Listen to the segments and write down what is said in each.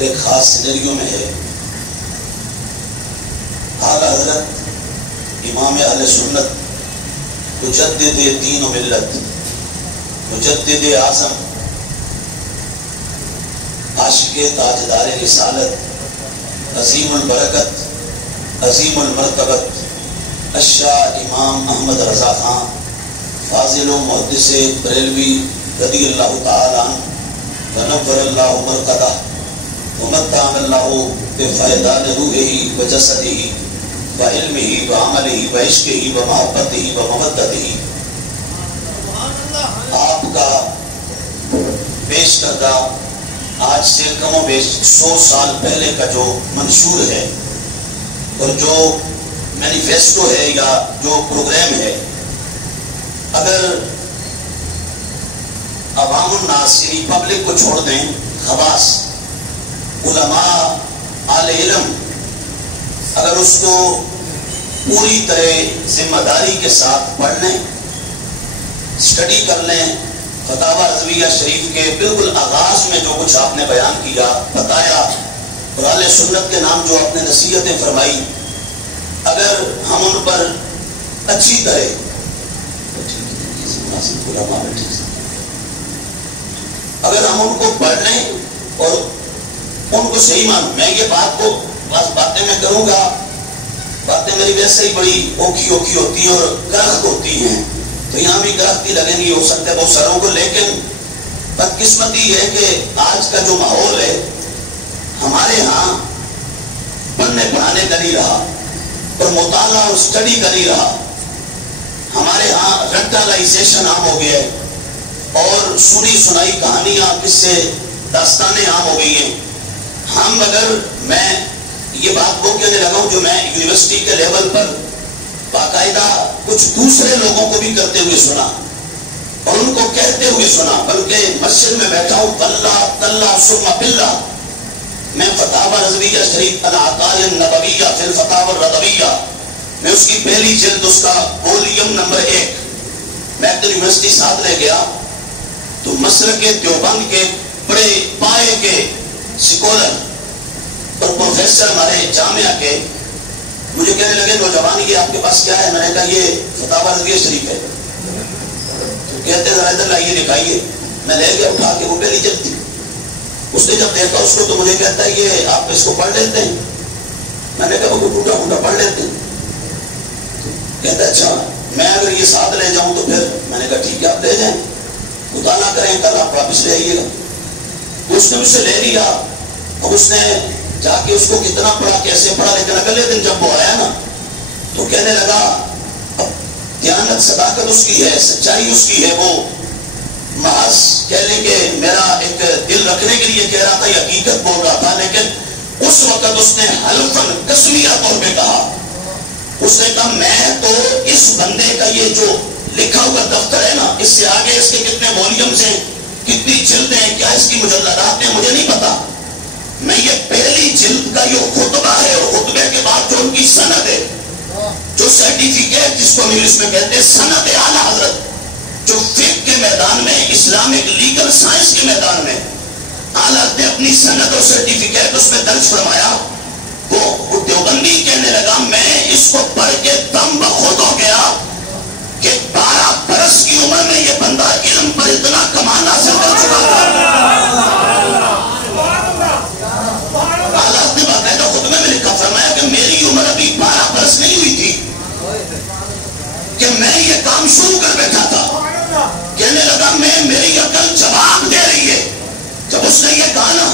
پھر ایک خاص سینیریو میں ہے. اعلی حضرت امام اہل سنت مجدد دین و ملت، مجدد اعظم، عاشق تاجدار رسالت، عظیم البرکت، عظیم المرتبت، الشاہ امام احمد رضا خان فاضل و محدث بریلوی رضی اللہ تعالی عنہ ونور اللہ مرقدہ ومتعنا اللہ بفیضان روحہ وجسدہ وعلمہ وعملہ وعشقہ ومحبتہ ومودتہ. آپ کا پیش کردہ آج سے کم و بیش 100 سال پہلے کا جو منشور ہے اور جو مینیفیسٹو ہے یا جو پروگرام ہے، اگر عوام الناس یعنی پبلک کو چھوڑ دیں، خواص علماء اہل علم اگر اس کو پوری طرح ذمہ داری کے ساتھ پڑھ لیں، اسٹڈی کر لیں، فتاوی رضویہ شریف کے بالکل آغاز میں جو کچھ آپ نے بیان کیا، بتایا، اور اہل سنت کے نام جو آپ نے نصیحتیں فرمائی، اگر ہم ان پر اچھی طرح اگر ہم ان کو پڑھ لیں اور ان کو صحیح مان، میں یہ بات کو بس باتیں میں کروں گا، باتیں میری ویسے ہی بڑی اوکھی اوکھی ہوتی ہیں اور گرخت ہوتی ہیں، تو یہاں بھی گرخت ہی لگیں گی ہو سکتا ہے بہت ساروں کو، لیکن بدقسمتی ہے کہ آج کا جو ماحول ہے ہمارے ہاں پڑھنے پڑھانے کا نہیں رہا اور مطالعہ اور اسٹڈی کا نہیں رہا. ہمارے ہاں رٹالائزیشن عام ہو گیا ہے اور سنی سنائی کہانیاں، کس سے داستانیں عام ہو گئی ہیں. ہم اگر میں یہ بات کو کہنے لگا ہوں جو میں یونیورسٹی کے لیول پر باقاعدہ کچھ دوسرے لوگوں کو بھی کرتے ہوئے سنا اور ان کو کہتے ہوئے سنا، بلکہ مسجد میں بیٹھا ہوں اللہ اللہ ثم باللہ، میں فتاوی رضویہ شریف العقائد النبویہ فی الفتاوی الرضویہ میں اس کی پہلی جلد، اس کا وولیم نمبر 1 میں ایک دن یونیورسٹی ساتھ لے گیا تو مسلک دیوبند کے بڑے پائے کے سکولر اور پروفیسر ہمارے جامعہ کے مجھے کہنے لگے نوجوان یہ آپ کے پاس کیا ہے؟ میں نے کہا یہ فتاوی رضویہ شریف ہے. تو کہتے ذرا ادھر لائیے دکھائیے. میں لے گیا اٹھا کے، وہ پہلی جلد تھی. اس نے جب دیکھا اس کو تو مجھے کہتا ہے یہ آپ اس کو پڑھ لیتے ہیں؟ میں نے کہا وہ ٹوٹا پھوٹا پڑھ لیتے ہیں. کہتا ہے اچھا میں اگر یہ ساتھ لے جاؤں تو پھر؟ میں نے کہا ٹھیک ہے آپ لے جائیں، مطالعہ کریں، کل آپ واپس لے آئیے گا. اس نے مجھ سے لے لیا. اب اس نے جا کے اس کو کتنا پڑھا، کیسے پڑھا، لیکن اگلے دن جب وہ آیا نا تو کہنے لگا اب دیانت صداقت اس کی ہے، سچائی اس کی ہے، وہ محض کہہ لیں کہ میرا ایک دل رکھنے کے لیے کہہ رہا تھا، یہ حقیقت بول رہا تھا، لیکن اس وقت اس نے حلفاً قسمیہ طور پہ کہا، اس نے کہا میں تو اس بندے کا یہ جو لکھا ہوا دفتر ہے نا، اس سے آگے اس کے کتنے والیومز ہیں، کتنی جلدیں ہیں، کیا اس کی مجلدات ہیں، مجھے نہیں پتا. میں یہ پہلی جلد کا یہ خطبہ ہے اور خطبے کے بعد جو ان کی سند ہے، جو سرٹیفکیٹ جس کو انگلش میں کہتے ہیں سند اعلیٰ حضرت، جو فقہ کے میدان میں، اسلامک لیگل سائنس کے میدان میں اعلیٰ نے اپنی سند اور سرٹیفکیٹ اس میں درج فرمایا. وہ دیوبندی کہنے لگا میں اس کو پڑھ کے دم بخود ہو گیا کہ 12 برس کی عمر میں یہ بندہ علم پر اتنا کمال حاصل کر چکا تھا. اعلیٰ نے باقاعدہ خطبے میں لکھا، فرمایا کہ میری عمر ابھی 12 برس نہیں ہوئی تھی کہ میں یہ کام شروع کر بیٹھا تھا. کہنے لگا میری عقل جواب دے رہی ہے. جب اس نے یہ کہا نا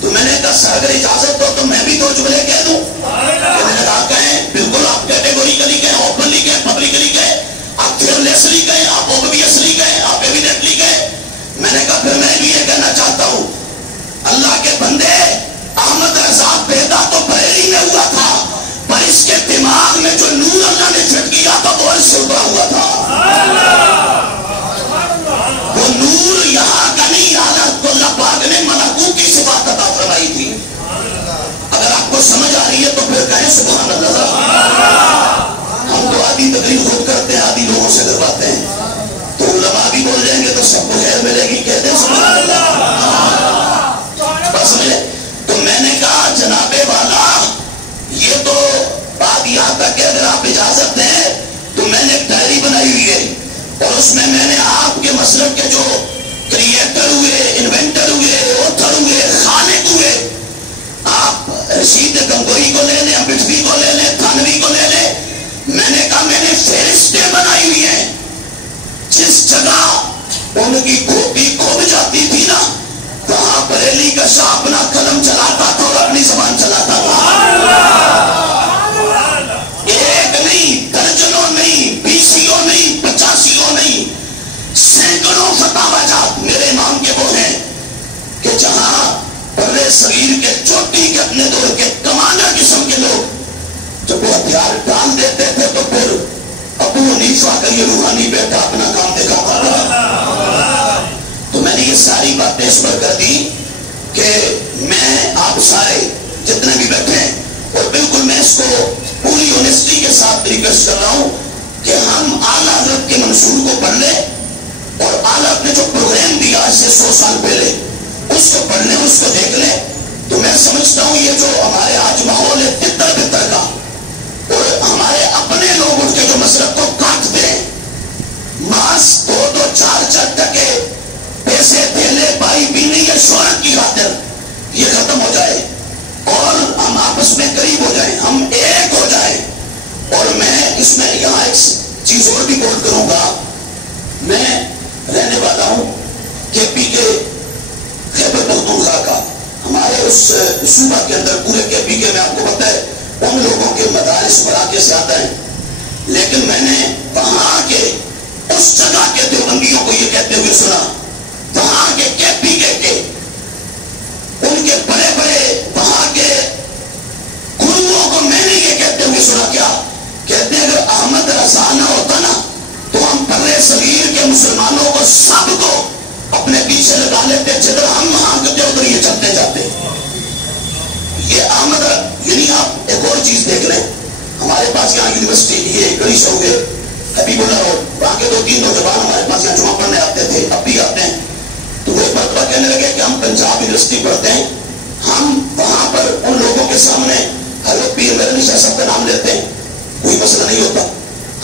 تو میں نے کہا سر اگر اجازت دو تو میں بھی 2 جملے کہہ دوں. کہنے لگا کہیں، بالکل آپ کیٹیگوریکلی کہیں، اوپنلی کہیں، پبلکلی کہیں، آپ فیئرلیسلی کہیں، آپ اوبویسلی کہیں، آپ ایویڈنٹلی کہیں. میں نے کہا پھر میں بھی یہ کہنا چاہتا ہوں، اللہ کے بندے احمد رضا پیدا تو بریلی میں ہوا تھا، پر اس کے دماغ میں جو نور اللہ نے فٹ کیا تھا وہ سے اترا ہوا تھا. وہ نور یہاں کا نہیں، حالت کو اللہ پاک نے ملکوت کی صفات عطا فرمائی تھی. اگر آپ کو سمجھ آ رہی ہے تو پھر کہیں سبحان اللہ. ہم تو آدھی تقریر خود کرتے ہیں، آدھی لوگوں سے کرواتے ہیں، تو علماء بھی بول جائیں گے تو سب کو خیر ملے گی. کہتے ہیں سبحان اللہ. بس ملے اور اس میں نے آپ کے مسلک کے جو کریٹر ہوئے، انوینٹر ہوئے، اوتھر ہوئے، خالق ہوئے، آپ رشید گنگوئی کو لے لیں، بٹوی کو لے لیں، تھانوی کو لے لیں، میں نے کہا میں نے فہرستیں بنائی ہوئی ہیں، جس جگہ ان کی کھوپی کھب جاتی تھی نا، وہاں بریلی کا شاہ اپنا قلم چلاتا تھا اور اپنی زبان چلاتا تھا۔ ایک نہیں، درجنوں نہیں، 20 نہیں، 85 نہیں، سینکڑوں فتاوی جات میرے امام کے وہ ہیں کہ جہاں برے صغیر کے چوٹی کے اپنے دور کے کمانڈر قسم کے لوگ جب وہ ہتھیار ڈال دیتے تھے تو پھر ابو حنیفہ کا یہ روحانی بیٹا اپنا کام دکھاتا تھا۔ تو میں نے یہ ساری باتیں اس پر کر دی کہ میں آپ سارے جتنے بھی بیٹھے ہیں، اور بالکل میں اس کو پوری اونیسٹی کے ساتھ ریکویسٹ کر رہا ہوں کہ ہم اعلیٰ حضرت کے منشور کو پڑھ لیں، اور اعلیٰ نے جو پروگرام دیا آج سے 100 سال پہلے اس کو پڑھ لیں، اس کو دیکھ لیں۔ تو میں سمجھتا ہوں یہ جو ہمارے آج ماحول ہے تتر بتر کا، اور ہمارے اپنے لوگ اٹھ کے جو مسلک کو کاٹتے ہیں، ماس 2-2 4-4 ٹکے پیسے دھیلے بائی بینی یا شہرت کی خاطر یہ ختم ہو جائے اور ہم آپس میں قریب ہو جائیں، ہم ایک ہو جائیں۔ اور میں اس میں یہاں ایک چیز اور بھی بول کروں گا، میں رہنے والا ہوں کے پی کے خیبر پختونخوا کا، ہمارے اس صوبہ کے اندر پورے کے پی کے میں آپ کو پتا ہے ان لوگوں کے مدارس مراکز زیادہ ہیں، لیکن میں نے وہاں کے اس جگہ کے دیوبندیوں کو یہ کہتے ہوئے سنا، وہاں کے پی کے ان کے بڑے بڑے وہاں کے گروؤں کو میں نے یہ کہتے ہوئے سنا، کیا کہتے ہیں اگر احمد رضا نہ ہوتا نا تو ہم برے صغیر کے مسلمانوں کو سب کو اپنے پیچھے لگا لیتے، جدھر ہم وہاں کرتے ادھر یہ چلتے جاتے۔ یہ احمد یعنی آپ ایک اور چیز دیکھ لیں، ہمارے پاس یہاں یونیورسٹی یہ گڑی شو ہے حبیب اللہ روڈ، وہاں کے 2-3 نوجوان ہمارے پاس یہاں جمعہ پڑھنے آتے تھے، اب بھی آتے ہیں، تو وہ ایک مرتبہ کہنے لگے کہ ہم پنجاب یونیورسٹی پڑھتے ہیں، ہم وہاں پر ان لوگوں کے سامنے حضرت پیر مدنی شاہ صاحب کا نام لیتے ہیں، کوئی مسئلہ نہیں ہوتا،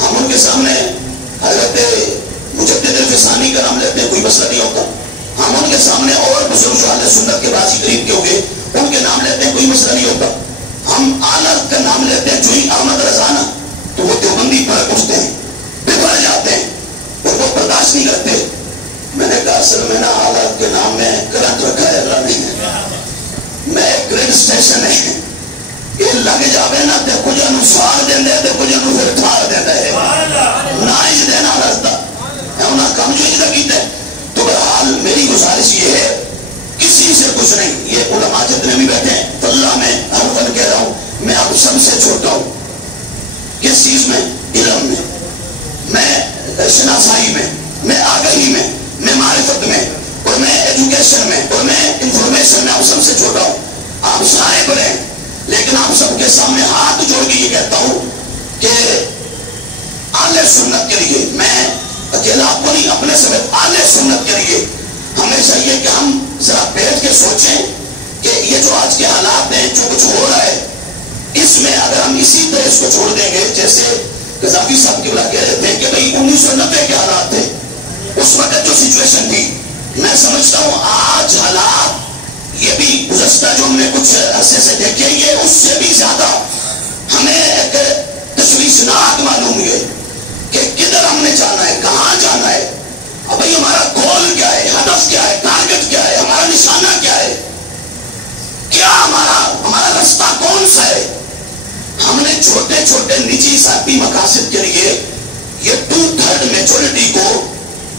ہم ان کے سامنے حضرت مجدد الفسانی کا نام لیتے ہیں، کوئی مسئلہ نہیں ہوتا، ہم ان کے سامنے اور بزرگ جو اہل سنت کے باسی قریب کے ہوگے ان کے نام لیتے ہیں، کوئی مسئلہ نہیں ہوتا، ہم اعلیٰ کا نام لیتے ہیں، جو ہی احمد رضا نا تو وہ دیوبندی پر اٹھتے ہیں، بگڑ جاتے ہیں اور وہ برداشت نہیں کرتے۔ میں نے کہا اصل میں نا اعلیٰ کے نام میں کرنٹ رکھا ہے اللہ نے، میں ایک گریڈ اسٹیشن ہے، یہ لگ جاوے نا تے کچھ انو سوار دیں دے تے کچھ انو پھر ٹھار دیں دے نا ہی دینا رہتا ہے، انہاں کم جو اجرا کیتا ہے۔ تو بہرحال میری گزارش یہ ہے، کسی سے کچھ نہیں، یہ علماء جتنے بھی بیٹھے ہیں واللہ میں ہر فن کہہ رہا ہوں، میں اب سب سے چھوٹا ہوں، کس چیز میں؟ علم میں شناسائی میں آگہی میں معرفت میں، اور میں ایجوکیشن میں، اور میں انفارمیشن میں اب سب سے چھوٹا ہوں، آپ سارے بڑے ہیں، لیکن آپ سب کے سامنے ہاتھ جوڑ کے یہ کہتا ہوں کہ اہل سنت کے لیے، میں اکیلا آپ کو نہیں اپنے سمیت اہل سنت کے لیے ہمیں چاہیے کہ ہم ذرا بیٹھ کے سوچیں کہ یہ جو آج کے حالات ہیں، جو کچھ ہو رہا ہے، اس میں اگر ہم اسی طرح اس کو چھوڑ دیں گے، جیسے قذافی صاحب قبلہ کہہ رہے تھے کہ بھئی 1990 کے حالات تھے، اس وقت جو سچویشن تھی، میں سمجھتا ہوں آج حالات یہ بھی گزشتہ جو ہم نے کچھ عرصے سے دیکھے، یہ اس سے بھی زیادہ ہمیں ایک تشویشناک معلوم ہوئی ہے کہ کدھر ہم نے جانا ہے، کہاں جانا ہے، اب بھئی ہمارا گول کیا ہے، ہدف کیا ہے، ٹارگٹ کیا ہے، ہمارا نشانہ کیا ہے، کیا ہمارا رستہ کون سا ہے۔ ہم نے چھوٹے چھوٹے نجی ذاتی مقاصد کے لیے یہ 2/3 میجورٹی کو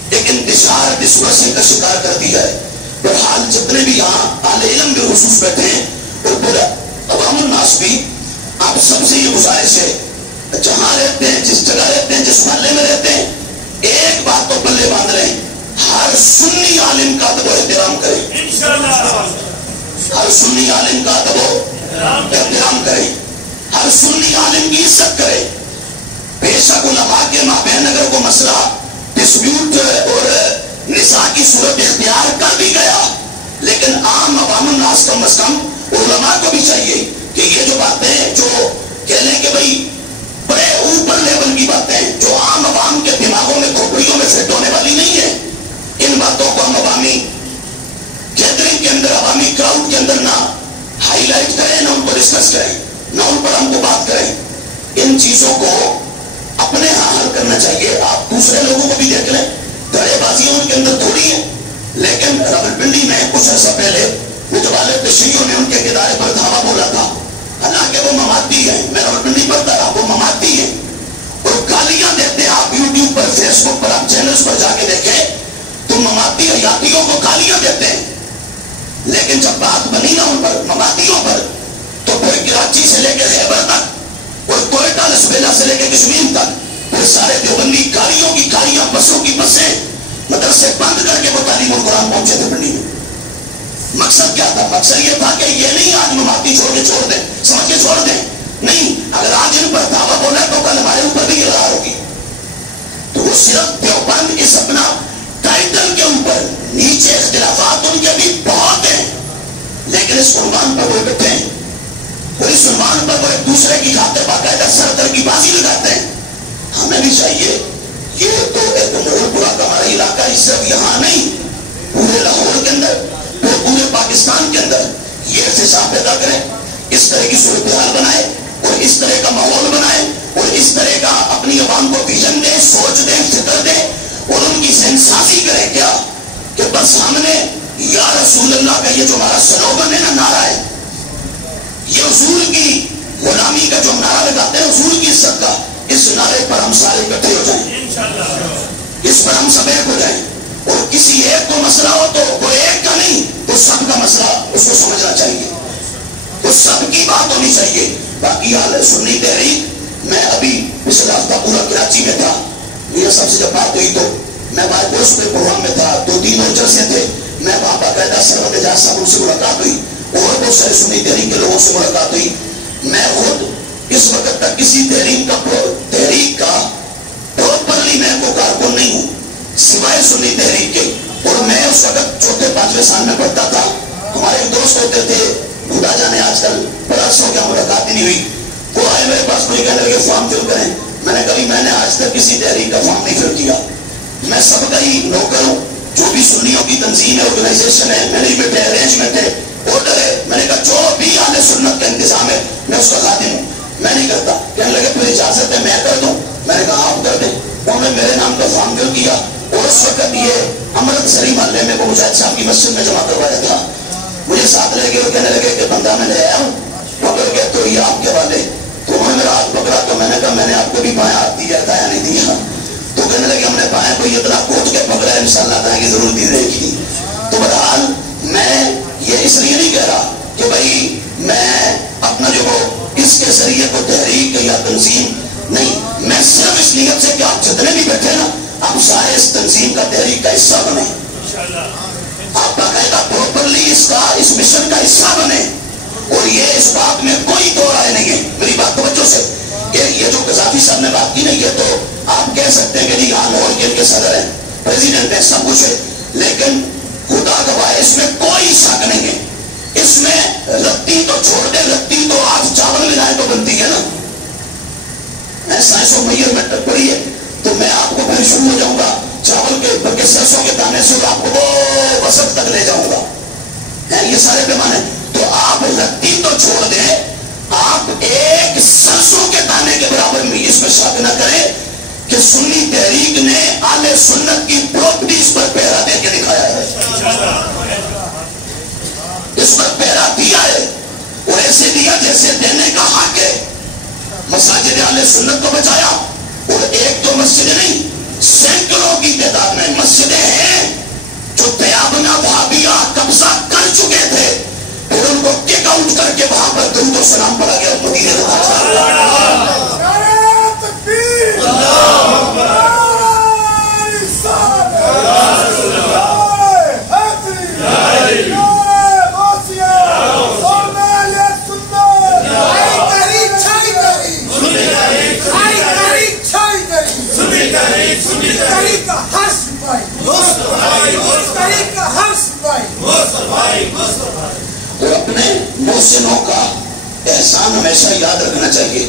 ایک انتشار ڈسپرشن کا شکار کر دیا ہے۔ بہرحال جتنے بھی یہاں اہل علم کے خصوص بیٹھے ہیں اور پورا عوام الناس بھی، آپ سب سے یہ گزارش ہے، جہاں رہتے ہیں، جس جگہ رہتے ہیں، جس محلے میں رہتے ہیں، ایک بات تو پلے باندھ رہے ہیں، ہر سنی عالم کا ادب و احترام کریں، ہر سنی عالم کا ادب و احترام کریں، ہر سنی عالم کی عزت کریں۔ بے شک علماء کے مابین اگر کوئی مسئلہ ڈسپیوٹ اور نزاع کی صورت اختیار کر بھی گیا، لیکن عام عوام الناس کم از کم علماء کو بھی چاہیے کہ یہ جو باتیں جو کہہ لیں کہ بھئی بڑے اوپر لیول کی باتیں جو عام عوام کے دماغوں میں کھوپڑیوں میں فٹ ہونے والی نہیں ہے. ان باتوں کو ہم عوامی گیدرنگ کے اندر، عوامی کراؤڈ کے اندر نہ ہائی لائٹ کریں، نہ ان کو ڈسکس کریں، نہ ان پر ہم کو بات کریں. ان چیزوں کو اپنے ہاں حل کرنا چاہیے. آپ دوسرے لوگوں کو بھی دیکھ لیں، دڑے بازیاں ان کے اندر تھوڑی ہیں. لیکن راولپنڈی میں کچھ عرصہ پہلے متوالے تشیعوں نے ان کے ادارے پر دھاوا بولا تھا، حالانکہ وہ مماتی ہیں. میں راولپنڈی پڑھتا رہا، وہ مماتی ہیں اور گالیاں دیتے ہیں. آپ یوٹیوب پر، فیس بک پر، آپ چینلز پر جا کے دیکھیں تو مماتی حیاتیوں کو گالیاں دیتے ہیں. لیکن جب بات بنی نا ان پر، مماتیوں پر، تو پھر کراچی سے لے کے خیبر تک اور کوئٹہ لسبیلا سے لے کے کشمیر تک پھر سارے دیوبندی گاڑیوں کی گاڑیاں، بسوں کی بسیں، مدرسے بند کر کے وہ تعلیم القرآن پہنچے تھے پنڈی میں. مقصد کیا تھا؟ مقصد یہ تھا کہ یہ نہیں آج مماتی چھوڑ دیں، سمجھ کے چھوڑ دیں. نہیں، اگر آج ان پر دعویٰ بولا تو کل ہمارے اوپر بھی لڑائی ہوگی. تو وہ صرف دیوبند اس اپنا ٹائٹل کے اوپر، نیچے اختلافات ان کے بھی بہت ہیں، لیکن اس عنوان پر وہ بیٹھے ہیں اور اس عنوان پر وہ ایک دوسرے کی خاطر باقاعدہ سر کی بازی لگاتے ہیں. ہمیں بھی چاہیے، یہ تو ایک مغل پورا کا ہمارا علاقہ ہی صرف یہاں نہیں، پورے لاہور کے اندر، پورے پاکستان کے اندر یہ احتساب پیدا کریں، اس طرح کی صورتحال بنائے اور اس طرح کا ماحول بنائے اور اس طرح کا اپنی عوام کو ویژن دیں، سوچ دیں، فکر دیں اور ان کی ذہن سازی کریں. کیا کہ بس ہم نے یا رسول اللہ کا یہ جو ہمارا سلوگن ہے نا، نعرہ ہے، یہ حضور کی غلامی کا جو ہم نعرہ لگاتے ہیں، حضور کی عزت کا، اس نعرے پر ہم سارے اکٹھے ہو جائیں، اس پر ہم سب ایک ہو جائیں. اور کسی ایک کو مسئلہ ہو تو وہ ایک کا نہیں، وہ سب کا مسئلہ، اس کو سمجھنا چاہیے، وہ سب کی بات ہونی چاہیے. باقی حال سنی تحریک، میں ابھی پچھلا ہفتہ پورا کراچی میں تھا. میرے سب سے جب بات ہوئی تو میں وائٹ ہاؤس پہ پروگرام میں تھا، 2-3 اور جلسے تھے. میں وہاں باقاعدہ سرور اعجاز صاحب ان سے ملاقات ہوئی اور بہت سارے سنی تحریک کے لوگوں سے ملاقات ہوئی. میں خود اس وقت تک کسی تحریک کا پراپرلی میں کو کارکن نہیں ہوں سوائے سنی تحریک کے. اور میں اس وقت 4-5 سال میں پڑھتا تھا. ہمارے ایک دوست ہوتے تھے، خدا جانے آج کل بڑا عرصہ ہو گیا ملاقات ہی نہیں ہوئی. وہ آئے میرے پاس، مجھے کہنے لگے فارم فل کریں. میں نے کبھی میں نے آج تک کسی تحریک کا فارم نہیں فل کیا. میں سب کا ہی نوکر ہوں. جو بھی سنیوں کی تنظیم ہے، آرگنائزیشن ہے، مینجمنٹ ہے، ارینجمنٹ ہے، آرڈر ہے، میں نے کہا جو بھی اہل سنت کا انتظام ہے میں اس کا خادم ہوں، میں نہیں کرتا. کہنے لگے پھر اجازت ہے میں کر دوں؟ میں نے کہا آپ کر دیں. انہوں نے میرے نام کا فارم فل کیا اور اس وقت یہ امرت سری محلے میں کو مجاہد صاحب کی مسجد میں جمع کروایا تھا. مجھے ساتھ لے کے وہ کہنے لگے کہ بندہ میں لے آیا ہوں، پکڑ کے تو یہ آپ کے والے. تو انہوں نے میرا ہاتھ پکڑا تو میں نے کہا میں نے آپ کو بھی بایاں ہاتھ دیا تھا یا نہیں دیا؟ تو کہنے لگے ہم نے بایاں کو اتنا کوٹ کے پکڑا ہے، انشاءاللہ دائیں کی ضرور دی رہے گی. تو بہرحال میں یہ اس لیے نہیں کہہ رہا کہ بھائی میں اپنا جو اس کے ذریعے کو تحریک یا تنظیم نہیں، میں صرف اس نیت سے کہ آپ جتنے بھی بیٹھے نا، آپ سارے اس تنظیم کا تحریک کا حصہ بنے، آپ باقاعدہ پراپرلی اس مشن کا حصہ بنے. اور یہ اس بات میں کوئی دو رائے نہیں ہے، میری بات توجہ سے، کہ یہ جو قذافی صاحب نے بات کی نہیں، یہ تو آپ کہہ سکتے ہیں کہ جی یہاں لاہور کے ان کے صدر ہیں، پریزیڈنٹ ہیں، سب کچھ ہے، لیکن خدا گواہ اس میں کوئی شک نہیں ہے. اس میں رتی تو چھوڑ دیں، رتی تو آپ چاول ملائے تو بنتی ہے نا. میں سائنس و میئر میں پڑھی ہے تو میں آپ کو پھر شروع ہو جاؤں گا چاول کے بلکہ سرسوں کے دانے سے آپ کو وہ وسط تک لے جاؤں گا. یہ سارے پیمانے. تو آپ رتی تو چھوڑ دیں، آپ ایک سرسوں کے دانے کے برابر میں اس میں شک نہ کریں کہ سنی تحریک نے اہل سنت کی پراپرٹیز پر پہرا دے کے دکھایا ہے، اس پر پہرا دیا ہے اور ایسے دیا جیسے دینے کا حق ہے. مساجد اہل سنت کو بچایا اور ایک تو مسجد نہیں، سینکڑوں کی تعداد میں مسجدیں ہیں جو تیابنا وہابیہ قبضہ کر چکے تھے اور ان کو کک آؤٹ کر کے وہاں پر درود و سلام پڑھا گیا. مدینے اور اپنے محسنوں کا احسان ہمیشہ یاد رکھنا چاہیے.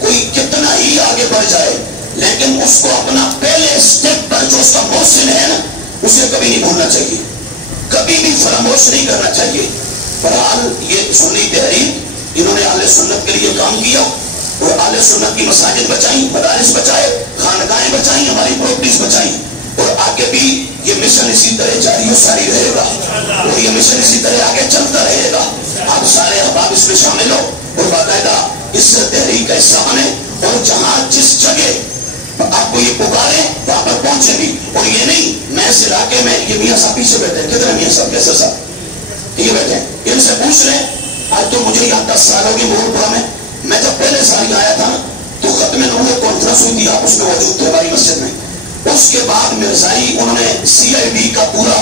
کوئی کتنا ہی آگے بڑھ جائے لیکن اس کو اپنا پہلے اسٹیپ پر جو اس کا محسن ہے نا اسے کبھی نہیں بھولنا چاہیے، کبھی بھی فراموش نہیں کرنا چاہیے۔ بہرحال یہ سنی تحریک انہوں نے اہل سنت کے لیے کام کیا اور اہل سنت کی مساجد بچائیں، مدارس بچائے، خانقاہیں بچائیں، ہماری پراپرٹیز بچائیں، اور آگے بھی یہ مشن اسی طرح جاری و ساری رہے گا اور یہ مشن اسی طرح آگے چلتا رہے گا۔ آپ سارے احباب اس میں شامل ہو اور باقاعدہ اس تحریک کا حصہ بنے، اور جہاں جس جگہ آپ کو یہ پکارے وہاں پر پہنچے بھی، اور یہ نہیں میں اس علاقے میں یہ میاں صاحب پیچھے بیٹھے ہیں، کتنے میاں صاحب کیسے صاحب یہ بیٹھے ہیں، ان سے پوچھ لیں۔ آج تو مجھے یہاں 10 سال ہو گئے مغرپورہ میں جب پہلے سال آیا تھا تو ختم نبوت کانفرنس ہوئی تھی، آپ اس میں موجود تھے ہماری مسجد میں۔ اس کے بعد مرزائی انہوں نے CIB کا پورا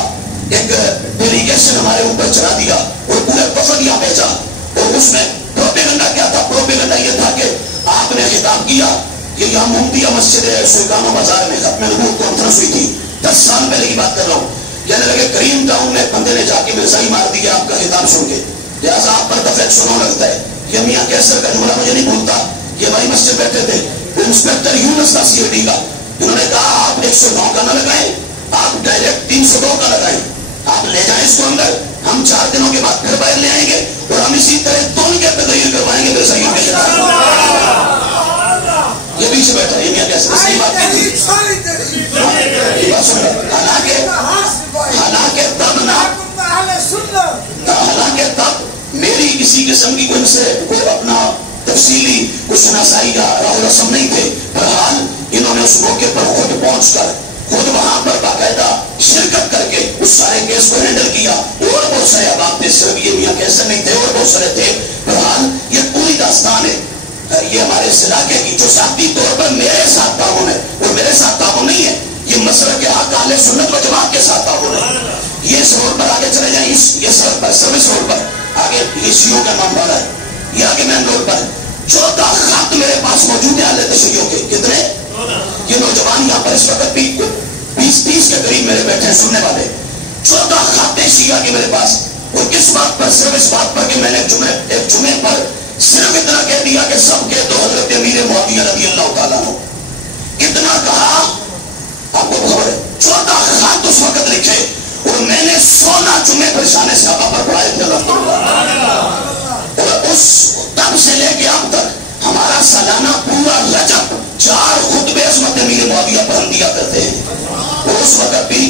ایک ڈیلیگیشن ہمارے اوپر چلا دیا اور پورے وفد یہاں بھیجا، اور اس میں پروپیگنڈا کیا تھا؟ پروپیگنڈا یہ تھا کہ آپ نے خطاب کیا، یہ یہاں محمدیہ مسجد ہے سلطانوں بازار میں ختم نبوت کانفرنس ہوئی تھی، 10 سال پہلے کی بات کر رہا ہوں۔ کہنے لگے کریم ٹاؤن میں بندے نے جا کے مرزائی مار دیا آپ کا خطاب سن کے، لہٰذا آپ پر دفعہ سنو لگتا ہے۔ یہ میاں کیسر کا جملہ مجھے نہیں بھولتا، یہ ہماری مسجد بیٹھے تھے، انسپیکٹر یونس تھا CID کا، انہوں نے کہا آپ 109 کا نہ لگائیں، آپ ڈائریکٹ 302 کا لگائیں، آپ لے جائیں اس کو اندر، ہم 4 دنوں کے بعد پھر باہر لے آئیں گے اور ہم اسی طرح تول کے تغیر کروائیں گے مرزائیوں کے خلاف۔ یہ پیچھے بیٹھا ہے، یہ میاں کیسر صحیح بات کی تھی، یہ بات سن رہا، حالانکہ تب میری کسی قسم کی کوئی اپنا تفصیلی کچھ شناسائی یا راہ رسم نہیں تھے۔ بہرحال انہوں نے اس موقع پر خود پہنچ کر خود وہاں پر باقاعدہ شرکت کر کے اس سارے کیس کو ہینڈل کیا، اور بہت سارے احباب تھے، صرف یہ میاں کیسے نہیں تھے اور بہت سارے تھے۔ بہرحال یہ پوری داستان ہے، یہ ہمارے اس علاقے کی جو ذاتی طور پر میرے ساتھ تعاون ہے اور میرے ساتھ تعاون نہیں ہے، یہ مسئلہ کے حق اہل سنت و جماعت کے ساتھ تعاون ہے۔ یہ اس روڈ پر آگے چلے جائیں، یہ سڑک پر سروس روڈ پر آگے یہ شیعوں کا نام والا ہے، یہ آگے مین روڈ پر 14 خط میرے پاس موجود ہیں اہل تشیعوں کے۔ کتنے؟ یہ نوجوان یہاں پر اس وقت بھی 20-30 کے قریب میرے بیٹھے ہیں سننے والے، 14 خط شیعہ کے میرے پاس، اور کس بات پر؟ صرف اس بات پر کہ میں نے ایک جمعے پر صرف اتنا کہہ دیا کہ سب کے تو حضرت امیر معاویہ رضی اللہ تعالیٰ عنہ، اتنا کہا، آپ کو خبر ہے 14 خط اس وقت لکھے، اور میں نے 16 جمعے پر شان صحابہ پر پڑھائے تھے الحمدللہ، اور اس تب سے لے کے اب تک ہمارا سالانہ پورا رجب 4 خطبے عظمت امیر معاویہ پر ہم دیا کرتے ہیں، اور اس وقت بھی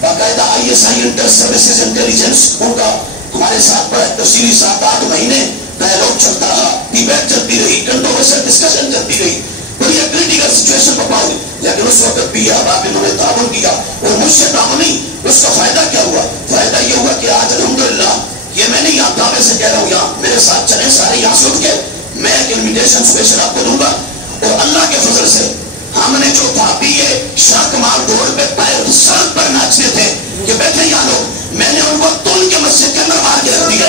باقاعدہ ISI انٹر سروسز انٹیلیجنس ان کا ہمارے ساتھ بڑا تفصیلی 7-8 مہینے ڈائلاگ چلتا رہا، ڈیبیٹ چلتی رہی، کنٹروورشل ڈسکشن چلتی رہی، بڑی کریٹیکل سچویشن پر پائی، لیکن اس وقت بھی احباب انہوں نے تعاون کیا، اور مجھ سے تعاون نہیں، اس کا فائدہ کیا ہوا؟ فائدہ یہ ہوا کہ آج الحمدللہ یہ میں نہیں یہاں دعوے سے کہہ رہا ہوں، یہاں میرے ساتھ چلیں سارے یہاں سے اٹھ کے میں ایک انویٹیشن اسپیشل آپ کو دوں گا، اور اللہ کے فضل سے ہم نے جو بھابی یہ شاہ کمال روڈ پہ پیر سڑک پر ناچتے تھے کہ بیٹھے یہاں لوگ، میں نے ان کو تول کے مسجد کے اندر مار کے رکھ دیا۔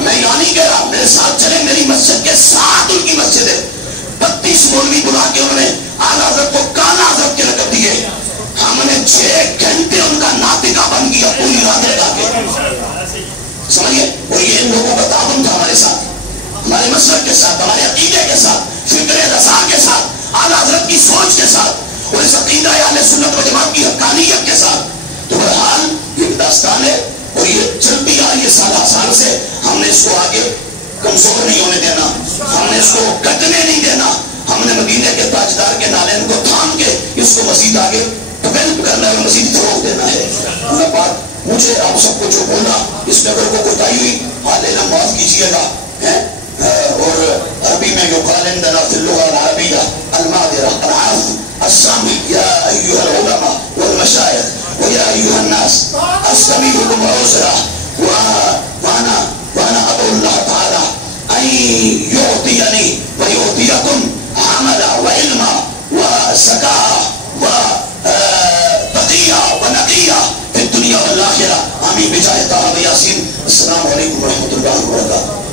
میں یہاں نہیں کہہ رہا، میرے ساتھ چلے، میری مسجد کے ساتھ ان کی مسجد ہے، 32 مولوی بلا کے انہوں نے اعلیٰ حضرت کو کالا حضرت کے لقب دیے، ہم نے 6 گھنٹے ان کا ناطقہ بن گیا پوری رات لگا کے، سمجھئے؟ اور یہ ان لوگوں کا تعاون تھا ہمارے ساتھ، ہمارے مسلک کے ساتھ، ہمارے عقیدے کے ساتھ، فکر رضا کے ساتھ، اعلیٰ حضرت کی سوچ کے ساتھ، اور اس عقیدہ اہل سنت و جماعت کی حقانیت کے ساتھ۔ تو بہرحال یہ داستان ہے، اور یہ چلتی آ رہی ہے سال سے، ہم نے اس کو آگے کمزور نہیں ہونے دینا، ہم نے اس کو کٹنے نہیں دینا، ہم نے مدینے کے تاجدار کے نالین کو تھام کے اس کو مزید آگے ڈیولپ کرنا ہے، مزید فروغ دینا ہے۔ اللہ پاک مجھے آپ سب کو جو بولا اس میں اگر کوئی کوتاہی ہوئی حال علم معاف کیجیے گا، اور عربی میں یقال عندنا فی اللغة العربية المعذرة العفو السامح يا أيها العلماء والمشايخ ويا أيها الناس أستميحكم وعذرا وأنا أدعو الله تعالى أن يعطيني ويعطيكم عملا وعلما وزكاة وبقية ونقية في الدنيا والآخرة آمين بجاه طه ياسين۔ السلام عليكم ورحمة الله وبركاته۔